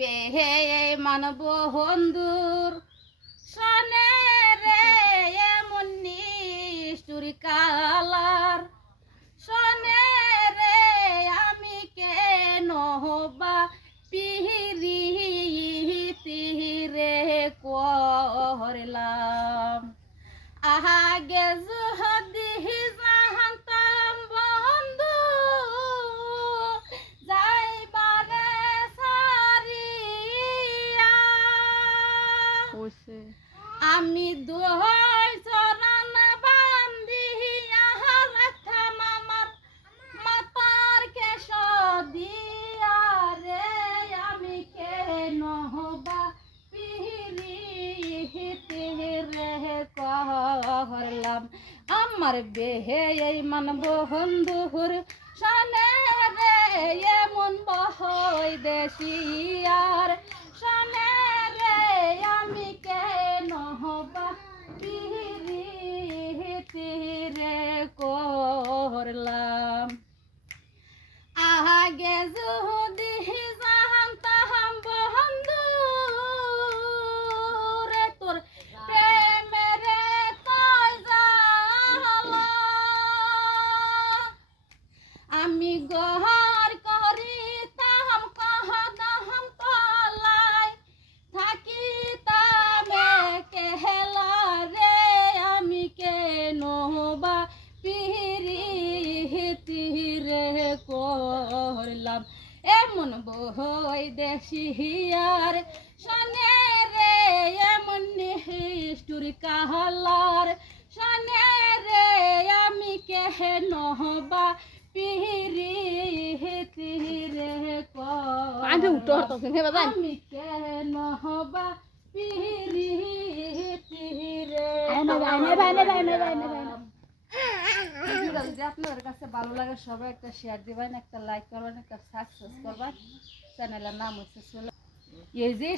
বেহে মানব বন্ধুর সনে রে এমন নিষ্ঠুর কালার সনে রে আমি কেন বা পিহিরি তিরে করলাম আগে যদি জানতাম বন্ধু যাইবারে সারিয়া আমি দোহাই চরণ বান্ধিয়া রাখতাম আমার মাতার কেশ দিয়া রে আমি কেন হবা পিহিরি রে করলাম আমার বেহে এই মানব বন্ধুর সনে রে এমন বহই দেশিয়ার সনে রে আমি কেন হবা পিহিরি রে করলাম আগে যদি জানতাম বন্ধু রে তোর প্রেমেরে কই জালা আমি গহর করিতাম কহদাম তলায় থাকিতাম কেহলা রে আমি কেন বা পিহিরি রে করলাম এমন বহই দেশিয়ার সনে রে এমন নিষ্ঠুর কাহালার সনে রে আমি কেন বা পিহিরি রে করলাম আমি কেন বা পিহিরি রে যদি আপনাদের কাছে ভালো লাগে সবাই একটা শেয়ার দিবেন, একটা লাইক করবেন, একটা সাবস্ক্রাইব করবেন। চ্যানেলের নাম হচ্ছে এই যে